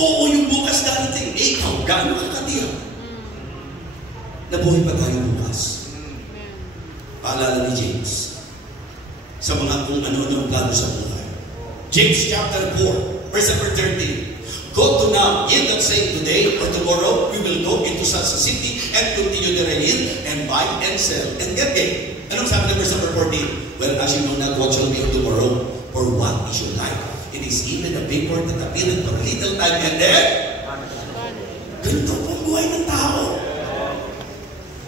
Oo, yung bukas darating. Ikaw, gaano ka katiyak? Nabuhay pa tayo bukas. Paalala ni James sa mga kung ano-ano ang plano sa buhay. James chapter 4, verse number 13. Go to now, ye that say today or tomorrow, we will go into such a city and continue therein and buy and sell and get gain. Anong sabi ng verse number 14? Well, as you know not what shall be of tomorrow, or what is your life? It is even a vapor that appeareth for a little time and then, ganito pong buhay ng tao.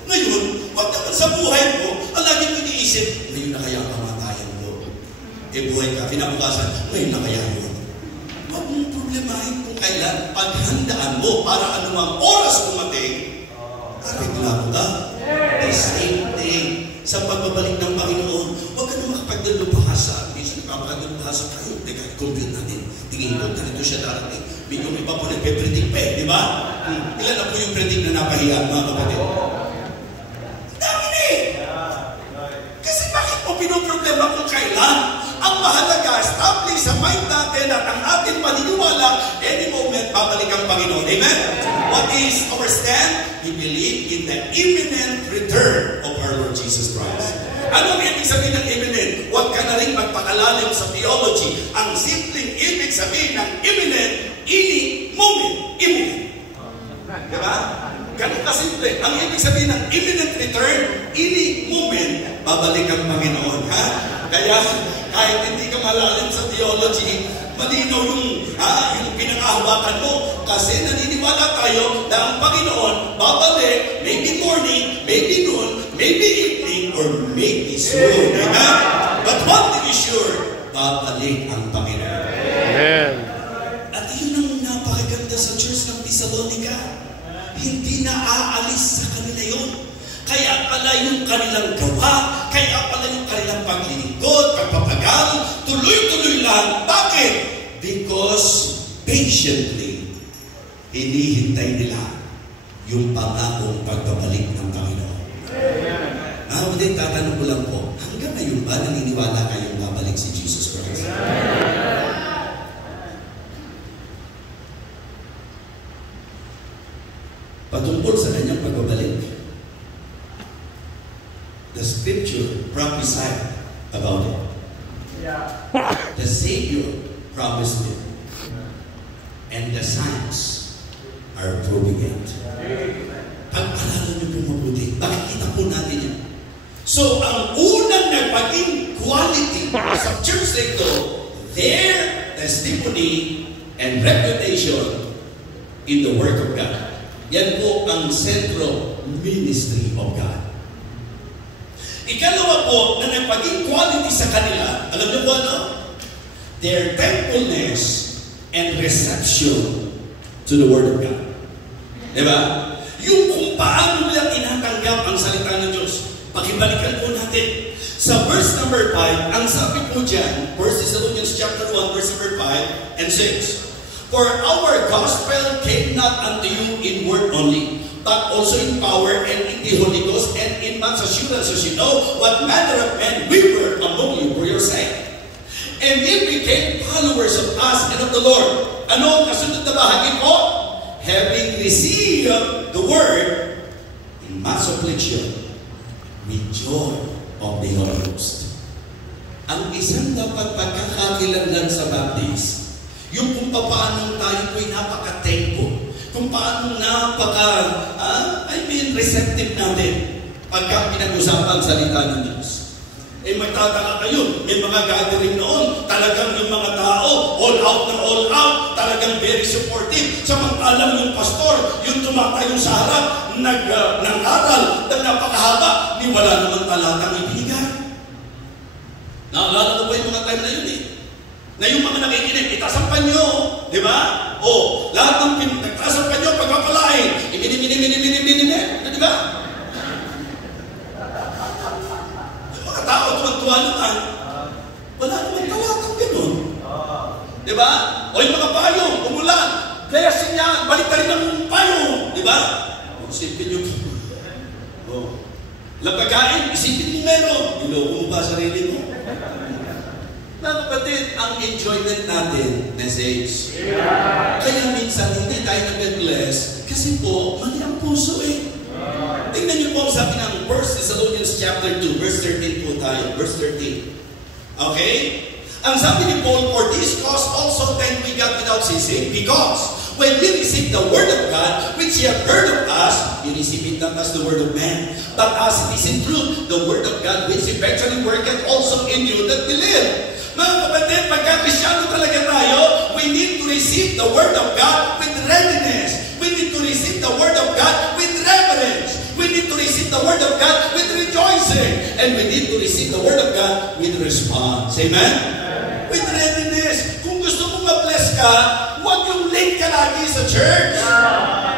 Ngayon, wag naman sa buhay mo, ang lagi mo iniisip, ngayon na kaya ang kamatayan mo. Buhay ka, kinabukasan, ngayon na kaya yun. Huwag mong problemahin kung kailan paghandaan mo para anumang oras dumating, reklamo ka. The same thing sa pagbabalik ng Panginoon. Huwag ka na makapagdalubhasa. Minsan nakapagdalubhasa tayo. Teka, compute natin. Tingin ko, ganito siya darating. Yung iba po nagpe-predict pa di ba? Ilan na po yung predict na napahiya, mga kapatid? Dami na eh! Kasi bakit mo pinoproblema kung kailan? Ang mahalaga, establish sa mind natin at ang ating paniniwala, any moment, babalik ang Panginoon. Amen? What is our stand? We believe in the imminent return of our Lord Jesus Christ. Ano ang ibig sabihin ng imminent? Huwag ka na rin magpakalalim sa theology. Ang simpleng ibig sabihin ng imminent, any moment, imminent. Diba? Ganun kasimple. Ang ibig sabihin ng imminent return, any moment, babalik ang Panginoon. Ha? Kaya, kahit hindi ka malalim sa theology, malinaw yung pinakahawakan mo. Kasi naniniwala tayo na ang Panginoon babalik, maybe morning, maybe noon, maybe evening, or maybe soon. Amen? But one thing is sure, babalik ang Panginoon. Amen. At yun ang napakaganda sa Church ng Thessalonica. Hindi na aalis sa kanila yun. Kaya pala yung kanilang gawa, kaya pala yung kanilang paglilingkod, pagpapagal, tuloy-tuloy lang. Bakit? Because patiently, hinihintay nila yung pangakong pagbabalik ng Panginoon. Din, tatanong ko lang po, hanggang ngayon ba naniniwala kayong babalik si Jesus Christ? Patungkol sa kanyang pagbabalik, the scripture prophesied about it. The Savior promised it. And the signs are proving it. Pag-aralan niyo po mabuti, makikita po natin yan. So, ang unang nagpaging quality sa church na ito, their testimony and reputation in the work of God. Yan po ang sentro ministry of God. Ikalawa po na nagpaging quality sa kanila, alam niyo po ano? Their thankfulness and reception to the Word of God. Diba? Yung kung paano nila tinatanggap ang salita ng Diyos. Pakibalikan po natin. Sa verse number 5, ang sabi po dyan, 1 Thessalonians chapter 1, verse number 5 and 6. For our gospel came not unto you in word only, but also in power and in the Holy Ghost and in much assurance, as you know what manner of men we were among you for your sake. And ye became followers of us and of the Lord. Ano ang kasunod na bahagi po? Having received the word in much affliction with joy of the Holy Ghost. Ang isang dapat pagkakakilanlan sa Baptist, yung kung paano tayo po'y napaka-thankful, kung paano receptive natin pagka pinag-usapan salita ng Diyos. Magtataka kayo, may mga gathering noon, talagang yung mga tao, all out na all out, talagang very supportive. Samantalang yung pastor, yung tumatayo sa harap, nag-aral, na napakahaba, ni wala naman talatang ibinigay. Naalala ko ba yung mga time na yun na yung mga nakikinig, itasampan nyo, di ba? O, lahat ng nagtasampan nyo, pagpapalain, imini-mini-mini-mini-mini, di ba? Yung mga tao, tuwan-tuwa naman, wala naman talatang ganun. Di ba? O yung mga payong, umulan, blessing niya, balik ka rin ng payong, di ba? Isipin nyo, lapagain, isipin mo meron, iloko mo ba sarili mo? Mga kapatid, ang enjoyment natin, message. Kaya minsan Kasi po, mali ang puso eh. Tingnan niyo po ang sabi ng 1 Thessalonians chapter 2, verse 13 po tayo. Verse 13. Okay? Ang sabi ni Paul, for this cause also thank we God without ceasing, because when we receive the word of God, which ye have heard of us, you receive it not as the word of man, but as it is in truth, the word of God, which eventually worketh also in you that believe. Mga kapatid, pagka Kristyano talaga tayo, we need to receive the word of God with readiness. We need to receive the word of God with reverence. We need to receive the word of God with rejoicing. And we need to receive the word of God with response. Amen? With readiness. Kung gusto mong ma-bless ka, huwag yung late ka lagi sa church.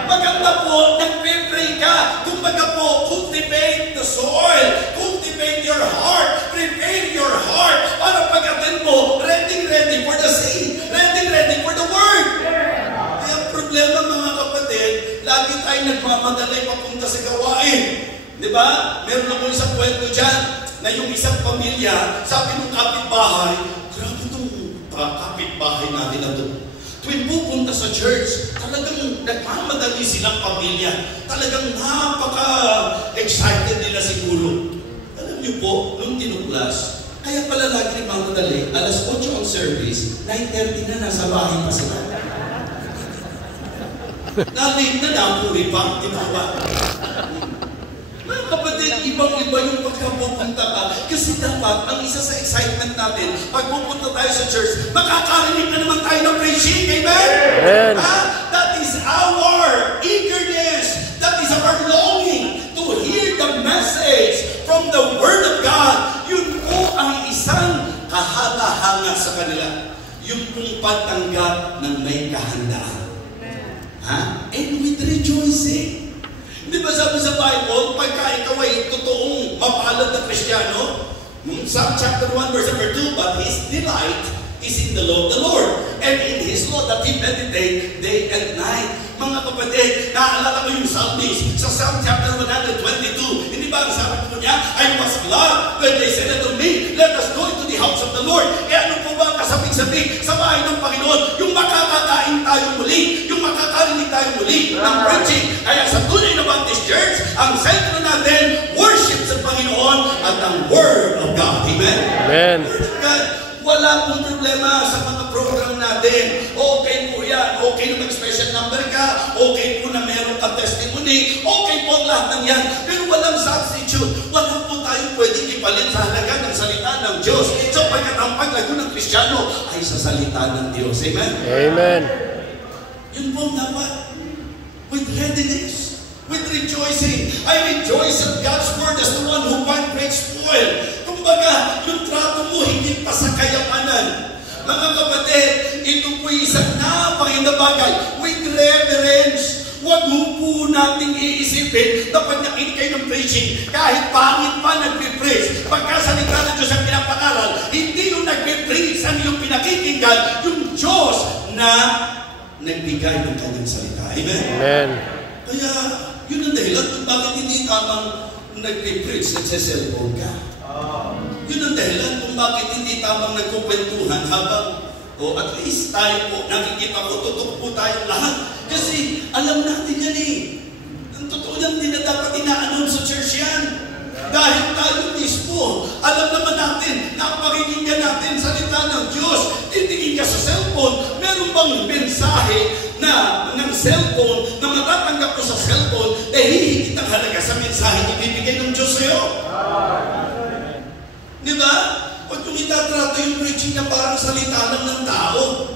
Maganda po, nag-pray ka. Kung baga po, cultivate the soil. Cultivate your heart. Prepare your heart. Para pag-attend mo, ready for the seed. Ready for the word. Kaya problema mga kapatid, lagi tayo nagmamadali papunta sa gawain. Di ba? Meron ako isang kwento dyan na yung isang pamilya, sabi ng kapitbahay, grabe itong kapitbahay natin na ito. Tuwing pupunta sa church, talagang nagmamadali silang pamilya. Talagang napaka-excited nila siguro. Alam niyo po, nung tinuklas, kaya pala lagi nagmamadali, alas 8 ang service, 9:30 na nasa bahay pa sila. Na-late na napuri pa, di ba ba? Mga kapatid, ibang-iba yung pagkapupunta ka. Kasi dapat, ang isa sa excitement natin, pag pupunta tayo sa church, makakarinig na naman tayo ng preaching. Amen? Amen. That is our eagerness. That is our longing to hear the message from the Word of God. Yun po ang isang kahanga-hanga sa kanila. Yung pong pagtanggap ng may kahandaan. And with rejoicing. Di ba sabi sa Bible, pagka ikaw ay totoong mapalad na Kristiyano, Psalm chapter 1 verse number 2, but his delight is in the law of the Lord, and in his law that he meditate day and night. Mga kapatid, naaalala ko yung psalmist sa Psalm chapter 122. Hindi ba ang sabi po niya, I was glad when they said unto me, let us go into the house of the Lord. E ano po ba ang kasabing-sabing sa bahay ng Panginoon? Yung makakakain tayo muli, yung makakarinig tayo muli ng preaching. Kaya sa tunay na Baptist Church, ang sentro natin, worship sa Panginoon at ang Word of God. Amen? Amen. Word of God. Wala pong problema sa mga program natin. Okay po yan. Okay na mag-special number ka. Okay po na meron ka testimony. Okay po ang lahat ng yan. Pero walang substitute. Wala po tayong pwedeng ipalit sa halaga ng salita ng Diyos. So pagkat ang paglago ng Kristiyano ay sa salita ng Diyos. Amen? Amen. Yun po dapat. With readiness. With rejoicing. I rejoice at God's word as the one who vibrates spoil. Kumbaga, yung trato mo higit pa sa kayamanan. Mga kapatid, ito po isang napakinggang bagay. With reverence. Huwag po nating iisipin na pag nakinig kayo ng preaching, kahit pangit pa nagpipreach, pagkasalita ng Diyos ang pinapangaral, hindi yung nagpipreach, ano yung pinakikinggan, yung Diyos na nagbigay ng kanyang salita. Amen? Amen. Kaya, yun ang dahilan kung bakit hindi tamang nagpipreach, nagsiselfone ka. Yun ang dahilan kung bakit hindi tamang nagkukwentuhan habang at least tayo po, nakikita ko, tutok po tayong lahat. Kasi alam natin yan eh. Ang totoo yan, hindi na dapat inaanon sa church yan. Dahil tayo mismo, alam naman natin na ang pakikinggan natin salita ng Diyos. Titingin ka sa cellphone, meron bang mensahe na ng cellphone na matatanggap ko sa cellphone na hihigit ang halaga sa mensahe na ibibigay ng Diyos sa'yo? Di ba? Pag yung itatrato yung preaching na parang salita lang ng tao.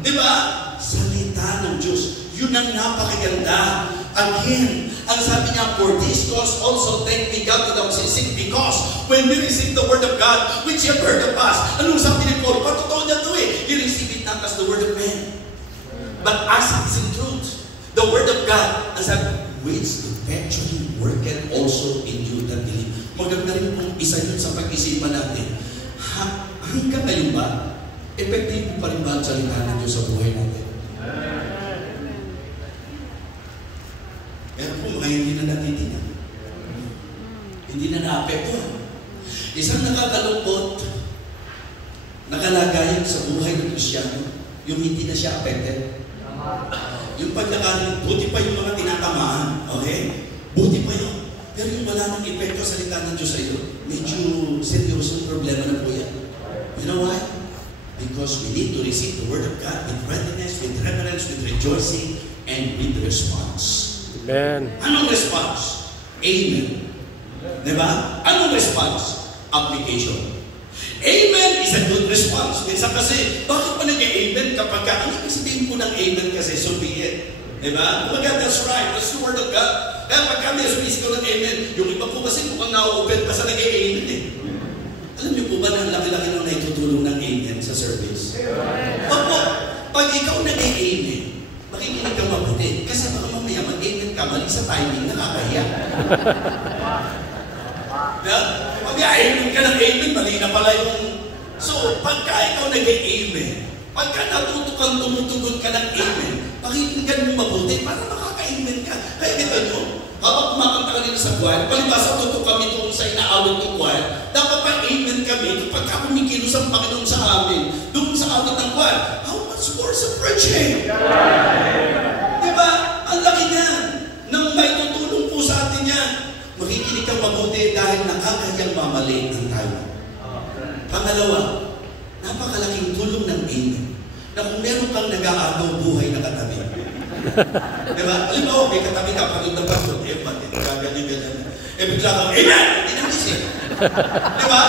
Di ba? Salita ng Diyos. Yun ang napakaganda. Again, ang sabi niya, for this cause also thank me God without ceasing, because when we receive the word of God, which you have heard of us, anong sabi ni Paul? Patotoo niya ito eh. You receive it not as the word of man, but as it is in truth. The word of God, ang sabi, which eventually worketh also in you that believe. Maganda rin kung isa yun sa pag-isipan natin. Hanggang ngayon ba, epektibo pa rin ba ang salita ng Diyos sa buhay natin? Pero po, mga hindi na natitingan. Hindi na naapektuhan. Isang nakakalungkot, nakalagayan sa buhay ng Kristiyano, yung hindi na siya affected. Yung paglakarin, buti pa yung mga tinatamaan. Okay? Buti pa yun. Pero yung wala ng epekto sa salita ng Diyos sa iyo, medyo seryosong problema na po yan. You know why? Because we need to receive the Word of God with readiness, with reverence, with rejoicing, and with response. Amen. Anong response? Amen. Diba? Anong response? Application. Amen is a good response. Minsan kasi, bakit pa nag-amen kapag ka, ano sabihin ko ng amen kasi, so be it. Diba? Oh my God, that's right. That's the Word of God. Kaya pag kami sumisip ko ng amen, yung iba po kasi mukhang na-open pa sa nag-amen eh. Alam niyo po ba na ang laki-laki nang naitutulong ng amen sa service? Opo, pag ikaw nag-amen, makikinig ka mabuti. Kasi baka mamaya mag-amen ka, mali sa timing, nakakahiya. Pag i-amen ka ng amen, mali na pala yung... So, pagka ikaw nag-amen, pagka natutukang tumutugon ka ng amen, pakikinggan mo mabuti para makaka-amen ka. Kaya kita nyo, habang kumakanta ka nila sa choir, palibasa tutok kami doon sa inaawit ng choir, dapat pa-amen kami kapag kumikilos ang Panginoon sa amin, doon sa awit ng choir. How much more sa preaching? Diba? Ang laki niyan. Nang may tutulong po sa atin yan, makikinig kang mabuti dahil nakakayang mamali ang tayo. Pangalawa, napakalaking tulong ng amen na kung meron kang nag-aagaw buhay na katabi. Diba? Alam mo, may katabi ka, pagod na pastor, pati, ganyan. Bigla kang, amen! Hindi nagising. Diba?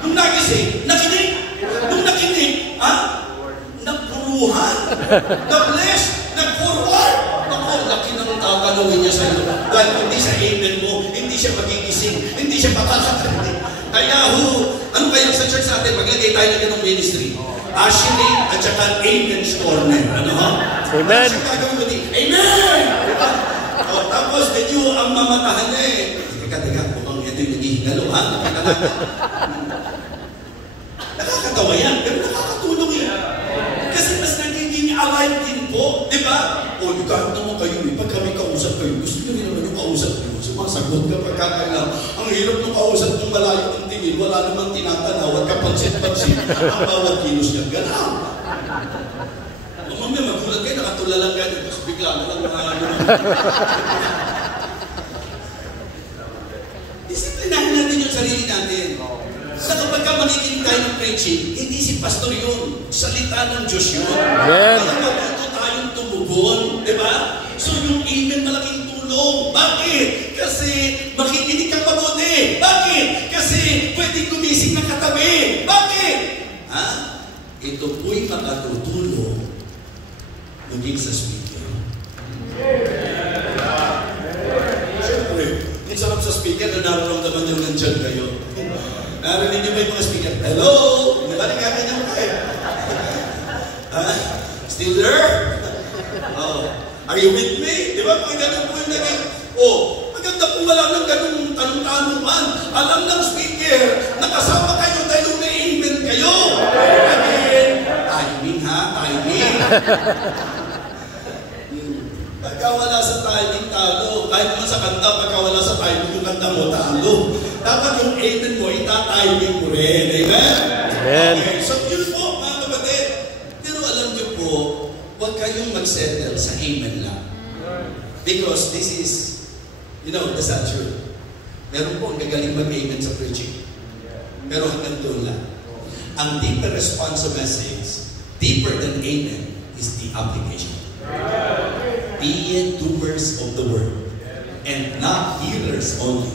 Nung nagising, nakinig. Nung nakinig, nagpuruhan, na-bless, nag-forward. Ako, laki ng tatanungin niya sa iyo. Dahil hindi sa amen mo, hindi siya magigising, hindi siya makakatindi. Kaya ano kaya sa church natin, maglagay tayo na ganong ministry. Ashley at saka Amen's Corner. Ano ha? Amen! Amen! Diba? Tapos medyo ang mamatahan niya eh. Teka, mukhang ito yung naghihingalo ha? Nakakatawa yan, pero nakakatulong yan. Kasi mas nagiging alive din po. Diba? O, kahit naman kayo eh, pag kami kausap kayo, gusto nyo rin naman yung kausap nyo. Sumasagot ka pagkakailang. Ang hirap ng kausap ng malayo ng tingin, wala namang tinatanaw at kapansin-pansin ang bawat kilos niya. Ganaw. Mamaya magulat kayo, nakatulalang kayo, tapos bigla na lang mga disiplinahin natin yung sarili natin. Sa kapag ka makikinig tayo ng preaching, hindi si pastor yun. Salita ng Diyos yun. Amen. Kaya matuto tayong tumugon. Diba? So yung amen malaking tulong. Bakit? Kasi makikinig kang mabuti. Bakit? Kasi pwede gumising ng katabi. Bakit? Ito po'y makatutulong maging sa speaker. Siyempre, yung sarap sa speaker na nararamdaman yung nandyan kayo. Narinig niyo ba yung mga speaker? Hello! Narinig ka niya kayo. Still there? Are you with me? Di ba? Kung ganun po yung naging, maganda po wala ng ganung tanong-tanungan. Alam ng speaker, nakasama kayo dahil may amen kayo. Amen. Timing ha? Timing. Pagka wala sa timing, talo. Kahit naman sa kanta, pagka wala sa timing, yung kanta mo, talo. Dapat yung amen mo, ita-timing mo rin. Amen? Amen. Okay, so yun po, mga kapatid. Pero alam niyo po, huwag kayong mag-settle sa amen lang. Because this is, that's not true. Meron po ang gagaling mag-amen sa preaching. Pero hanggang doon lang. Ang deeper response sa message, deeper than amen, is the application. Be ye doers of the word, and not hearers only,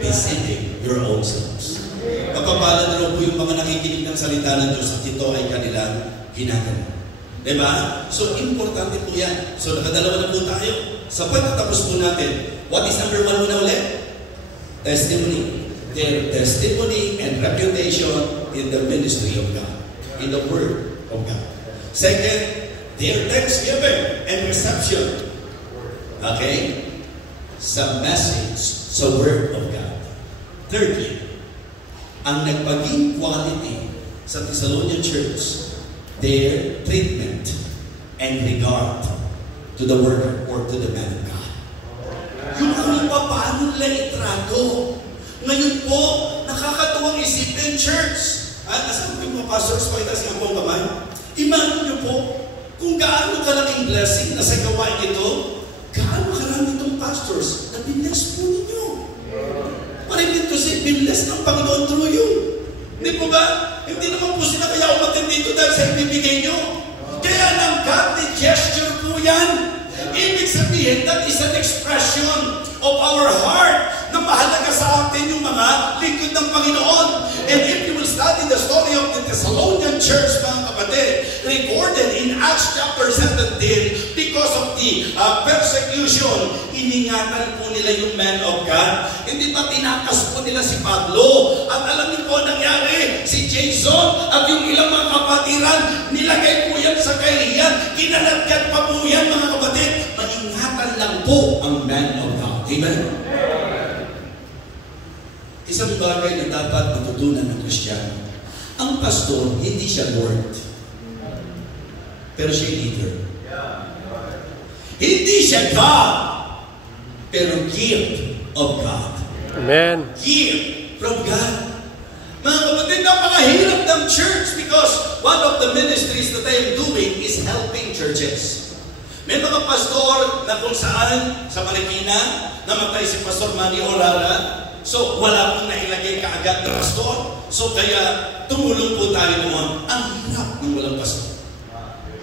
deceiving your own selves. Kapapala na po yung mga nakikinig ng salita ng Diyos at ito ay kanilang ginagawa. Diba? So, importante po yan. So, nakadalawa na po tayo. Sa pagtatapos po natin, what is number 1 muna ulit? Testimony. Their testimony and reputation in the ministry of God, in the Word of God. Second, their thanksgiving and reception. Okay? Sa message, sa Word of God. Thirdly, ang nagpaging quality sa Thessalonian Church, their treatment and regard to the Word or to the man of God. Yung kung paano nila itrato. Ngayon po, nakakatuwang isipin, church. Nasaan po yung mga pastors? Pakita siya po ang kamay. Imagine nyo po, kung gaano kalaking blessing na sa gawain pastors na binless po ninyo. Parang dito si binless ng Panginoon through you. Hindi po ba? Hindi naman po sila kaya umatin dito dahil sa ibibigay nyo. Kaya ng godly gesture po yan. Ibig sabihin, that is an expression of our heart na mahalaga sa atin yung mga lingkod ng Panginoon. And if you will study the story of the Thessalonian church, mga kapatid, recorded in Acts chapter 17, because of the persecution, iningatan po nila yung man of God. Hindi ba tinakas po nila si Pablo? At alam niyo po nangyari, si Jason at yung ilang mga kapatiran, nilagay po yan sa kahihiyan. Kinalagyan pa po yan, mga kapatid. Maingatan lang po ang man of God. Amen? Isang bagay na dapat matutunan ng Kristiyano. Ang pastor, hindi siya Lord. Pero siya leader. Hindi siya God. Pero gift of God. Amen. Gift from God. Mga kapatid, napakahirap ng church because one of the ministries that I am doing is helping churches. May mga pastor na kung saan sa Marikina, namatay si Pastor Manny Orara. So, wala pong nailagay kaagad na pastor. So, kaya tumulong po tayo noon. Ang hirap ng walang pastor.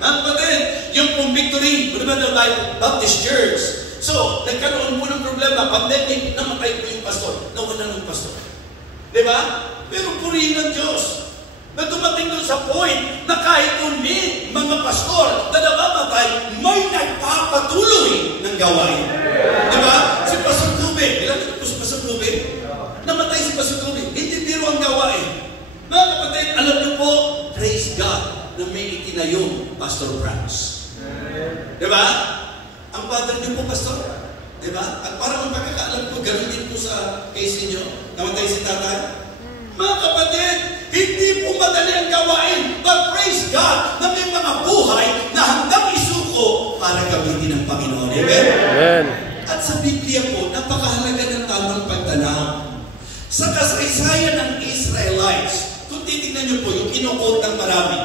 Mga kapatid, yung pong Victory, Universal Baptist Church. So, nagkaroon po ng problema, pandemic, namatay po yung pastor. Nawala ng pastor. Diba? Pero purihin ng Diyos na dumating doon sa point na kahit ulit mga pastor na namamatay, may nagpapatuloy ng gawain. Diba? Si Pastor Tubig, ilan ito po si Pastor Tubig? Namatay si Pastor Tubig, hindi biro ang gawain. Mga kapatid, alam niyo po, praise God na may itinayong Pastor Franz. Diba? Ang father niyo po, Pastor. Diba? At parang ang pagkakaalam ko, gano'n din po sa case niyo, namatay si tatay. Mga kapatid, hindi po madali ang gawain, but praise God na may mga buhay na handang isuko para gamitin ng Panginoon. Amen? Amen. At sa Biblia po, napakahalaga ng tamang pagtanaw. Sa kasaysayan ng Israelites, kung titignan niyo po, yung kino-quote ng marami,